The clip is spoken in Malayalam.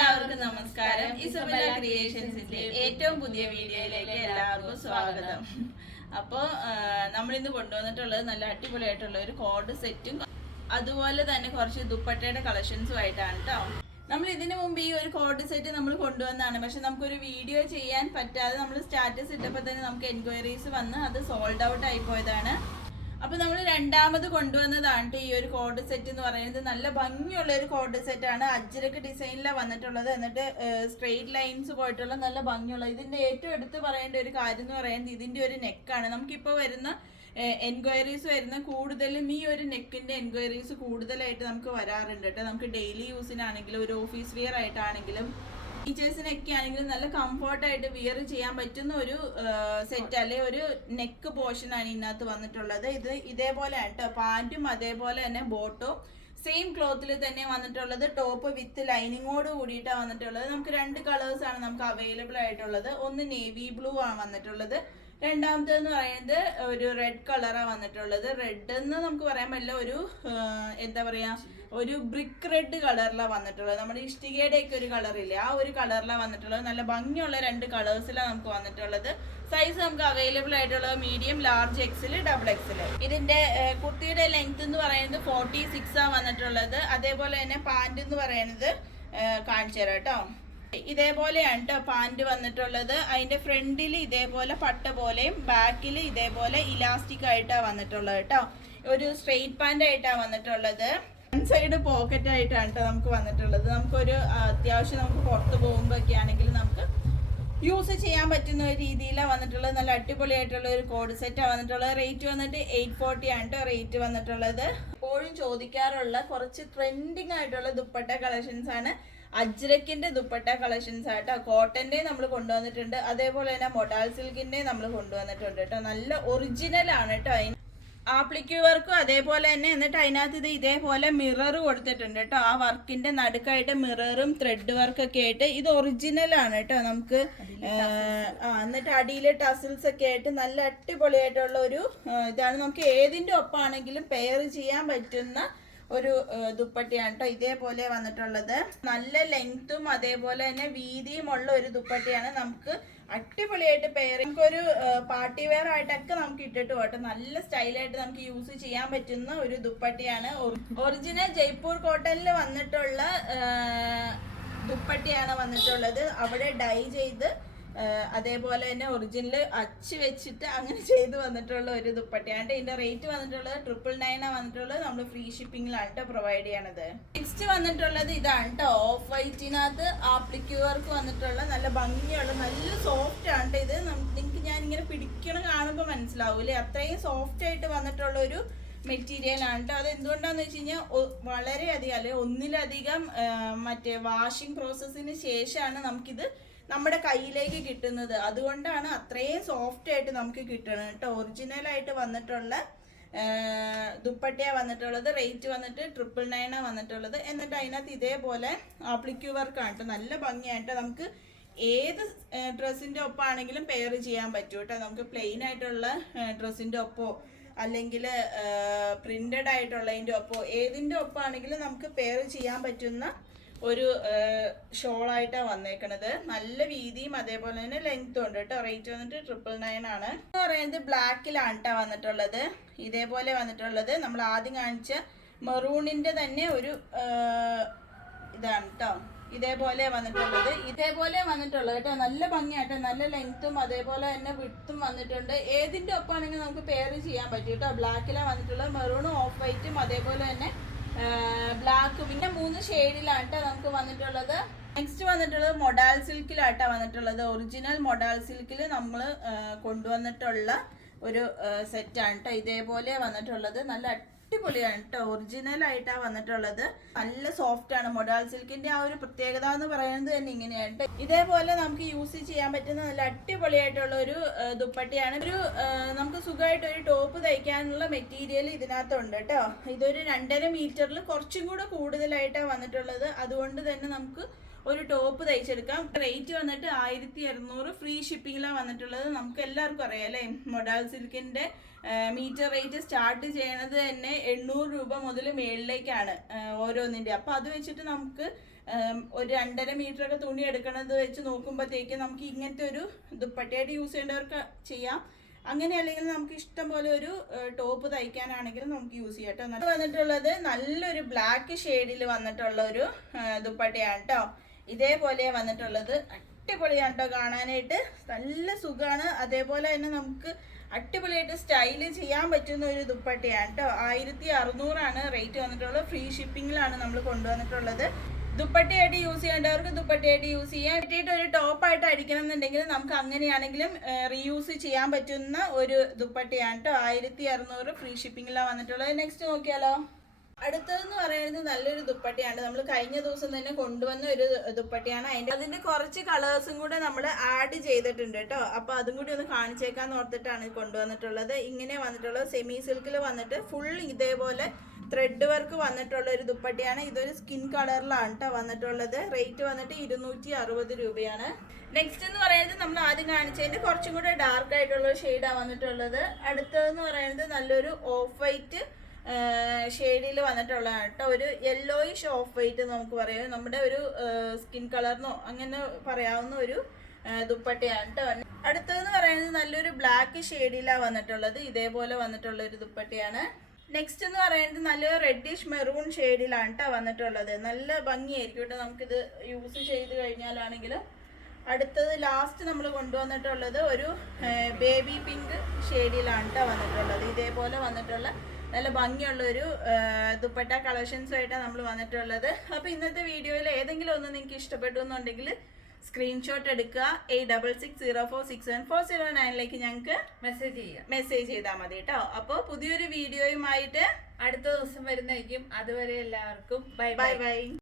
എല്ലാവർക്കും നമസ്കാരം. ഇസബെല്ല ക്രിയേഷൻസിന്റെ ഏറ്റവും പുതിയ വീഡിയോയിലേക്ക് എല്ലാവർക്കും സ്വാഗതം. അപ്പോൾ നമ്മളിന്ന് കൊണ്ടുവന്നിട്ടുള്ളത് നല്ല അടിപൊളിയായിട്ടുള്ള ഒരു കോഡ് സെറ്റും അതുപോലെ തന്നെ കുറച്ച് ദുപ്പട്ടയുടെ കളക്ഷൻസും ആയിട്ടാണ് കേട്ടോ. നമ്മൾ ഇതിനു മുമ്പ് ഈ ഒരു കോഡ് സെറ്റ് നമ്മൾ കൊണ്ടുവന്നതാണ്. പക്ഷെ നമുക്കൊരു വീഡിയോ ചെയ്യാൻ പറ്റാതെ നമ്മൾ സ്റ്റാറ്റസ് ഇട്ടപ്പോൾ തന്നെ നമുക്ക് എൻക്വയറീസ് വന്ന് അത് സോൾഡ് ഔട്ട് ആയി പോയതാണ്. അപ്പൊ നമ്മൾ രണ്ടാമത് കൊണ്ടുവന്നതാണ് ഈ ഒരു കോഡ് സെറ്റ് എന്ന് പറയുന്നത്. നല്ല ഭംഗിയുള്ള ഒരു കോഡ് സെറ്റ് ആണ്. അജ്രക്ക് ഡിസൈനിലാണ് വന്നിട്ടുള്ളത്. എന്നിട്ട് സ്ട്രെയിറ്റ് ലൈൻസ് പോയിട്ടുള്ള നല്ല ഭംഗിയുള്ള. ഇതിന്റെ ഏറ്റവും എടുത്ത് പറയേണ്ട ഒരു കാര്യം എന്ന് പറയുന്നത് ഇതിന്റെ ഒരു നെക്കാണ്. നമുക്കിപ്പോൾ വരുന്ന എൻക്വയറീസ് വരുന്ന കൂടുതലും ഈ ഒരു നെക്കിന്റെ എൻക്വയറീസ് കൂടുതലായിട്ട് നമുക്ക് വരാറുണ്ട് കേട്ടോ. നമുക്ക് ഡെയിലി യൂസിനാണെങ്കിലും ഒരു ഓഫീസ് വെയർ ആയിട്ടാണെങ്കിലും ടീച്ചേഴ്സിനൊക്കെ ആണെങ്കിലും നല്ല കംഫർട്ടായിട്ട് വിയർ ചെയ്യാൻ പറ്റുന്ന ഒരു സെറ്റ് അല്ലെ ഒരു നെക്ക് പോർഷൻ ആണ് ഇതിനകത്ത് വന്നിട്ടുള്ളത്. ഇത് ഇതേപോലെയാണ് കേട്ടോ. പാൻറ്റും അതേപോലെ തന്നെ ബോട്ടും സെയിം ക്ലോത്തിൽ തന്നെ വന്നിട്ടുള്ളത്. ടോപ്പ് വിത്ത് ലൈനിങ്ങോട് കൂടിയിട്ടാണ് വന്നിട്ടുള്ളത്. നമുക്ക് രണ്ട് കളേഴ്സ് ആണ് നമുക്ക് അവൈലബിൾ ആയിട്ടുള്ളത്. ഒന്ന് നേവി ബ്ലൂ ആണ് വന്നിട്ടുള്ളത്. രണ്ടാമത്തേന്ന് പറയുന്നത് ഒരു റെഡ് കളറാണ് വന്നിട്ടുള്ളത്. റെഡ് എന്ന് നമുക്ക് പറയാൻ പറ്റില്ല, ഒരു എന്താ പറയാ, ഒരു ബ്രിക്ക് റെഡ് കളറിലാണ് വന്നിട്ടുള്ളത്. നമ്മുടെ ഇഷ്ടികയുടെ ഒക്കെ ഒരു കളറില്ലേ, ആ ഒരു കളറിലാണ് വന്നിട്ടുള്ളത്. നല്ല ഭംഗിയുള്ള രണ്ട് കളേഴ്സിലാണ് നമുക്ക് വന്നിട്ടുള്ളത്. സൈസ് നമുക്ക് അവൈലബിൾ ആയിട്ടുള്ളത് medium, large, XL, double XL. ഇതിന്റെ കുർത്തിയുടെ ലെങ്ത് എന്ന് പറയുന്നത് 46 ആണ് വന്നിട്ടുള്ളത്. അതേപോലെ തന്നെ പാൻറ് എന്ന് പറയുന്നത് കാണിച്ചു തരാം കേട്ടോ. ഇതേപോലെയാണ് കേട്ടോ പാൻറ് വന്നിട്ടുള്ളത്. അതിന്റെ ഫ്രണ്ടിൽ ഇതേപോലെ പട്ട പോലെയും ബാക്കിൽ ഇതേപോലെ ഇലാസ്റ്റിക് ആയിട്ടാണ് വന്നിട്ടുള്ളത് കേട്ടോ. ഒരു സ്ട്രെയിറ്റ് പാൻറ് ആയിട്ടാണ് വന്നിട്ടുള്ളത്. വൺ സൈഡ് പോക്കറ്റ് ആയിട്ടാണ് കേട്ടോ നമുക്ക് വന്നിട്ടുള്ളത്. നമുക്കൊരു അത്യാവശ്യം നമുക്ക് പുറത്ത് പോകുമ്പോൾ ഒക്കെ ആണെങ്കിൽ നമുക്ക് യൂസ് ചെയ്യാൻ പറ്റുന്ന ഒരു രീതിയിലാണ് വന്നിട്ടുള്ളത്. നല്ല അടിപൊളിയായിട്ടുള്ള ഒരു കോഡ് സെറ്റാണ് വന്നിട്ടുള്ളത്. റേറ്റ് വന്നിട്ട് 840 ആണ് കേട്ടോ റേറ്റ് വന്നിട്ടുള്ളത്. എപ്പോഴും ചോദിക്കാറുള്ള കുറച്ച് ട്രെൻഡിങ് ആയിട്ടുള്ള ദുപ്പട്ട കളക്ഷൻസ് ആണ്. അജ്രക്കിന്റെ ദുപ്പട്ട കളക്ഷൻസ് ആട്ടോ. കോട്ടന്റെ നമ്മൾ കൊണ്ടുവന്നിട്ടുണ്ട്. അതേപോലെ തന്നെ മൊഡാൾ സിൽക്കിന്റെ നമ്മൾ കൊണ്ടുവന്നിട്ടുണ്ട് കേട്ടോ. നല്ല ഒറിജിനൽ ആണ് കേട്ടോ. ആപ്ലിക്യൂ വർക്കും അതേപോലെ തന്നെ. എന്നിട്ട് അതിനകത്ത് ഇത് ഇതേപോലെ മിറർ കൊടുത്തിട്ടുണ്ട് കേട്ടോ. ആ വർക്കിന്റെ നടുക്കായിട്ട് മിററും ത്രെഡ് വർക്കൊക്കെ ആയിട്ട് ഇത് ഒറിജിനൽ ആണ് കേട്ടോ. നമുക്ക് എന്നിട്ട് അടിയിൽ ടസിൽസ് ഒക്കെ ആയിട്ട് നല്ല അടിപൊളിയായിട്ടുള്ള ഒരു ഇതാണ്. നമുക്ക് ഏതിന്റെ ഒപ്പാണെങ്കിലും പെയർ ചെയ്യാൻ പറ്റുന്ന ഒരു ദുപ്പട്ടയാണ് കേട്ടോ. ഇതേപോലെ വന്നിട്ടുള്ളത്. നല്ല ലെങ്ത്തും അതേപോലെ തന്നെ വീതിയും ഉള്ള ഒരു ദുപ്പട്ടയാണ്. നമുക്ക് അടിപൊളിയായിട്ട് പെയർ, നമുക്കൊരു പാർട്ടി വെയർ ആയിട്ടൊക്കെ നമുക്ക് ഇട്ടിട്ട് പോട്ടെ. നല്ല സ്റ്റൈലായിട്ട് നമുക്ക് യൂസ് ചെയ്യാൻ പറ്റുന്ന ഒരു ദുപ്പട്ടയാണ്. ഒറിജിനൽ ജയ്പൂർ കോട്ടണിൽ വന്നിട്ടുള്ള ദുപ്പട്ടയാണ് വന്നിട്ടുള്ളത്. അവിടെ ഡൈ ചെയ്ത് അതേപോലെ തന്നെ ഒറിജിനൽ അച്ച് വെച്ചിട്ട് അങ്ങനെ ചെയ്ത് വന്നിട്ടുള്ള ഒരു ദുപ്പട്ടയാണ്. ഇതിന്റെ റേറ്റ് വന്നിട്ടുള്ളത് 999 വന്നിട്ടുള്ളത്. നമ്മൾ ഫ്രീ ഷിപ്പിംഗിലാണ് പ്രൊവൈഡ് ചെയ്യണത്. നെക്സ്റ്റ് വന്നിട്ടുള്ളത് ഇതാണ് കേട്ടോ. ഓഫ് വൈറ്റിനകത്ത് ആപ്ലിക്യൂ വർക്ക് വന്നിട്ടുള്ള നല്ല ഭംഗിയുള്ള നല്ല സോഫ്റ്റ് ആണ് ഇത്. നിങ്ങൾക്ക് ഞാൻ ഇങ്ങനെ പിടിക്കണം കാണുമ്പോൾ മനസ്സിലാവൂലേ, അത്രയും സോഫ്റ്റ് ആയിട്ട് വന്നിട്ടുള്ള ഒരു മെറ്റീരിയൽ ആണ് കേട്ടോ. അത് എന്തുകൊണ്ടാന്ന് വെച്ച് കഴിഞ്ഞാൽ വളരെയധികം അല്ലെ ഒന്നിലധികം മറ്റേ വാഷിംഗ് പ്രോസസ്സിന് ശേഷമാണ് നമുക്കിത് നമ്മുടെ കയ്യിലേക്ക് കിട്ടുന്നത്. അതുകൊണ്ടാണ് അത്രയും സോഫ്റ്റ് ആയിട്ട് നമുക്ക് കിട്ടണം കേട്ടോ. ഒറിജിനൽ ആയിട്ട് വന്നിട്ടുള്ള ദുപ്പട്ടയാണ് വന്നിട്ടുള്ളത്. റേറ്റ് വന്നിട്ട് 999 വന്നിട്ടുള്ളത്. എന്നിട്ട് അതിനകത്ത് ഇതേപോലെ ആപ്ലിക്യൂ വർക്കാണ് കേട്ടോ. നല്ല ഭംഗിയായിട്ട് നമുക്ക് ഏത് ഡ്രസ്സിൻ്റെ ഒപ്പാണെങ്കിലും പെയർ ചെയ്യാൻ പറ്റും കേട്ടോ. നമുക്ക് പ്ലെയിൻ ആയിട്ടുള്ള ഡ്രസ്സിൻ്റെ ഒപ്പോ അല്ലെങ്കിൽ പ്രിന്റഡ് ആയിട്ടുള്ളതിൻ്റെ ഒപ്പോ ഏതിൻ്റെ ഒപ്പാണെങ്കിലും നമുക്ക് പെയർ ചെയ്യാൻ പറ്റുന്ന ഒരു ഷോളായിട്ടാണ് വന്നേക്കണത്. നല്ല വീതിയും അതേപോലെ തന്നെ ലെങ്ത്തും ഉണ്ട് കേട്ടോ. റേറ്റ് വന്നിട്ട് 999 ആണ്. എന്ന് പറയുന്നത് ബ്ലാക്കിലാണ് കേട്ടോ വന്നിട്ടുള്ളത്. ഇതേപോലെ വന്നിട്ടുള്ളത് നമ്മൾ ആദ്യം കാണിച്ച മെറൂണിന്റെ തന്നെ ഒരു ഇതാണ് കേട്ടോ. ഇതേപോലെ വന്നിട്ടുള്ളത് കേട്ടോ. നല്ല ഭംഗിയാട്ടോ. നല്ല ലെങ്ത്തും അതേപോലെ തന്നെ വിഡ്ത്തും വന്നിട്ടുണ്ട്. ഏതിന്റെ ഒപ്പാണെങ്കിൽ നമുക്ക് പെയർ ചെയ്യാൻ പറ്റും കേട്ടോ. ബ്ലാക്കിലാണ് വന്നിട്ടുള്ളത്. മെറൂണും ഓഫ് വൈറ്റും അതേപോലെ തന്നെ ബ്ലാക്ക്, പിന്നെ 3 ഷെയ്ഡിലാണ് കേട്ടോ നമുക്ക് വന്നിട്ടുള്ളത്. നെക്സ്റ്റ് വന്നിട്ടുള്ളത് മൊഡാൾ സിൽക്കിലാട്ടോ വന്നിട്ടുള്ളത്. ഒറിജിനൽ മൊഡാൾ സിൽക്കിൽ നമ്മൾ കൊണ്ടുവന്നിട്ടുള്ള ഒരു സെറ്റാണ് കേട്ടോ. ഇതേപോലെ വന്നിട്ടുള്ളത്. നല്ല അടിപൊളിയാണ് കേട്ടോ. ഒറിജിനൽ ആയിട്ടാണ് വന്നിട്ടുള്ളത്. നല്ല സോഫ്റ്റ് ആണ്. മൊഡാൾ സിൽക്കിന്റെ ആ ഒരു പ്രത്യേകത എന്ന് പറയുന്നത് തന്നെ ഇങ്ങനെയാണ്. ഇതേപോലെ നമുക്ക് യൂസ് ചെയ്യാൻ പറ്റുന്ന നല്ല അടിപൊളിയായിട്ടുള്ള ഒരു ദുപ്പട്ടയാണ്. ഒരു നമുക്ക് സുഖമായിട്ട് ഒരു ടോപ്പ് തയ്ക്കാനുള്ള മെറ്റീരിയൽ ഇതിനകത്തുണ്ട് കേട്ടോ. ഇതൊരു 2.5 മീറ്ററിൽ കുറച്ചും കൂടെ കൂടുതലായിട്ടാണ് വന്നിട്ടുള്ളത്. അതുകൊണ്ട് തന്നെ നമുക്ക് ഒരു ടോപ്പ് തയ്ച്ചെടുക്കാം. റേറ്റ് വന്നിട്ട് 1200 ഫ്രീ ഷിപ്പിങ്ങിലാണ് വന്നിട്ടുള്ളത്. നമുക്ക് എല്ലാവർക്കും അറിയാം അല്ലേ, മൊഡാൾ സിൽക്കിന്റെ മീറ്റർ റേറ്റ് സ്റ്റാർട്ട് ചെയ്യണത് തന്നെ 800 രൂപ മുതൽ മേളിലേക്കാണ് ഓരോന്നിന്റെ. അപ്പൊ അത് വെച്ചിട്ട് നമുക്ക് ഒരു 2.5 മീറ്റർ ഒക്കെ തുണി എടുക്കണത് വെച്ച് നോക്കുമ്പോഴത്തേക്കും നമുക്ക് ഇങ്ങനത്തെ ഒരു ദുപ്പട്ടയായിട്ട് യൂസ് ചെയ്യേണ്ടവർക്ക് ചെയ്യാം. അങ്ങനെ അല്ലെങ്കിൽ നമുക്ക് ഇഷ്ടം പോലെ ഒരു ടോപ്പ് തയ്ക്കാനാണെങ്കിലും നമുക്ക് യൂസ് ചെയ്യാം കേട്ടോ. വന്നിട്ടുള്ളത് നല്ലൊരു ബ്ലാക്ക് ഷെയ്ഡിൽ വന്നിട്ടുള്ള ഒരു ദുപ്പട്ടയാണ് കേട്ടോ. ഇതേപോലെ വന്നിട്ടുള്ളത് അടിപൊളിയാണ് കേട്ടോ കാണാനായിട്ട്, നല്ല സുഖമാണ്. അതേപോലെ തന്നെ നമുക്ക് അടിപൊളിയായിട്ട് സ്റ്റൈല് ചെയ്യാൻ പറ്റുന്ന ഒരു ദുപ്പട്ടയാണ് കേട്ടോ. 1600 റേറ്റ് വന്നിട്ടുള്ളത്. ഫ്രീ ഷിപ്പിങ്ങിലാണ് നമ്മൾ കൊണ്ടുവന്നിട്ടുള്ളത്. ദുപ്പട്ടയായിട്ട് യൂസ് ചെയ്യേണ്ടവർക്ക് ദുപ്പട്ടയായിട്ട് യൂസ് ചെയ്യാം. പറ്റിയിട്ട് ഒരു ടോപ്പായിട്ട് അടിക്കണം എന്നുണ്ടെങ്കിൽ നമുക്ക് അങ്ങനെയാണെങ്കിലും റീയൂസ് ചെയ്യാൻ പറ്റുന്ന ഒരു ദുപ്പട്ടയാണ് കേട്ടോ. 1600 ഫ്രീ ഷിപ്പിങ്ങിലാണ് വന്നിട്ടുള്ളത്. നെക്സ്റ്റ് നോക്കിയാലോ. അടുത്തതെന്ന് പറയുന്നത് നല്ലൊരു ദുപ്പട്ടയാണ്. നമ്മൾ കഴിഞ്ഞ ദിവസം തന്നെ കൊണ്ടുവന്ന ഒരു ദുപ്പട്ടയാണ്. അതിന്റെ കുറച്ച് കളേഴ്സും കൂടെ നമ്മൾ ആഡ് ചെയ്തിട്ടുണ്ട് കേട്ടോ. അപ്പൊ അതും കൂടി ഒന്ന് കാണിച്ചേക്കാന്ന് ഓർത്തിട്ടാണ് കൊണ്ടുവന്നിട്ടുള്ളത്. ഇങ്ങനെ വന്നിട്ടുള്ളത് സെമി സിൽക്കിൽ വന്നിട്ട് ഫുൾ ഇതേപോലെ ത്രെഡ് വർക്ക് വന്നിട്ടുള്ള ഒരു ദുപ്പട്ടയാണ്. ഇതൊരു സ്കിൻ കളറിലാണ് കേട്ടോ വന്നിട്ടുള്ളത്. റേറ്റ് വന്നിട്ട് 260 രൂപയാണ്. നെക്സ്റ്റ് എന്ന് പറയുന്നത് നമ്മൾ ആദ്യം കാണിച്ചതിന്റെ കുറച്ചും കൂടെ ഡാർക്ക് ആയിട്ടുള്ള ഷെയ്ഡാണ് വന്നിട്ടുള്ളത്. അടുത്തതെന്ന് പറയുന്നത് നല്ലൊരു ഓഫ് വൈറ്റ് ഷെയ്ഡിൽ വന്നിട്ടുള്ളതാണ് കേട്ടോ. ഒരു യെല്ലോയിഷ് ഓഫ് വൈറ്റ് നമുക്ക് പറയാം. നമ്മുടെ ഒരു സ്കിൻ കളറിനോ അങ്ങനെ പറയാവുന്ന ഒരു ദുപ്പട്ടയാണ് കേട്ടോ. അടുത്തതെന്ന് പറയുന്നത് നല്ലൊരു ബ്ലാക്ക് ഷെയ്ഡിലാണ് വന്നിട്ടുള്ളത്. ഇതേപോലെ വന്നിട്ടുള്ള ഒരു ദുപ്പട്ടയാണ്. നെക്സ്റ്റ് എന്ന് പറയുന്നത് നല്ലൊരു റെഡിഷ് മെറൂൺ ഷെയ്ഡിലാണ് കേട്ടോ വന്നിട്ടുള്ളത്. നല്ല ഭംഗിയായിരിക്കും കേട്ടോ നമുക്കിത് യൂസ് ചെയ്ത് കഴിഞ്ഞാലാണെങ്കിൽ. അടുത്തത് ലാസ്റ്റ് നമ്മൾ കൊണ്ടുവന്നിട്ടുള്ളത് ഒരു ബേബി പിങ്ക് ഷെയ്ഡിലാണ് കേട്ടോ വന്നിട്ടുള്ളത്. ഇതേപോലെ വന്നിട്ടുള്ള നല്ല ഭംഗിയുള്ള ഒരു ദുപ്പട്ട കളക്ഷൻസുമായിട്ടാണ് നമ്മൾ വന്നിട്ടുള്ളത്. അപ്പോൾ ഇന്നത്തെ വീഡിയോയിൽ ഏതെങ്കിലും ഒന്ന് നിങ്ങൾക്ക് ഇഷ്ടപ്പെട്ടു എന്നുണ്ടെങ്കിൽ സ്ക്രീൻഷോട്ട് എടുക്കുക. 8660467409 ഞങ്ങൾക്ക് മെസ്സേജ് ചെയ്താൽ മതി കേട്ടോ. അപ്പോൾ പുതിയൊരു വീഡിയോയുമായിട്ട് അടുത്ത ദിവസം വരുന്നതായിരിക്കും. അതുവരെ എല്ലാവർക്കും ബൈ ബൈ.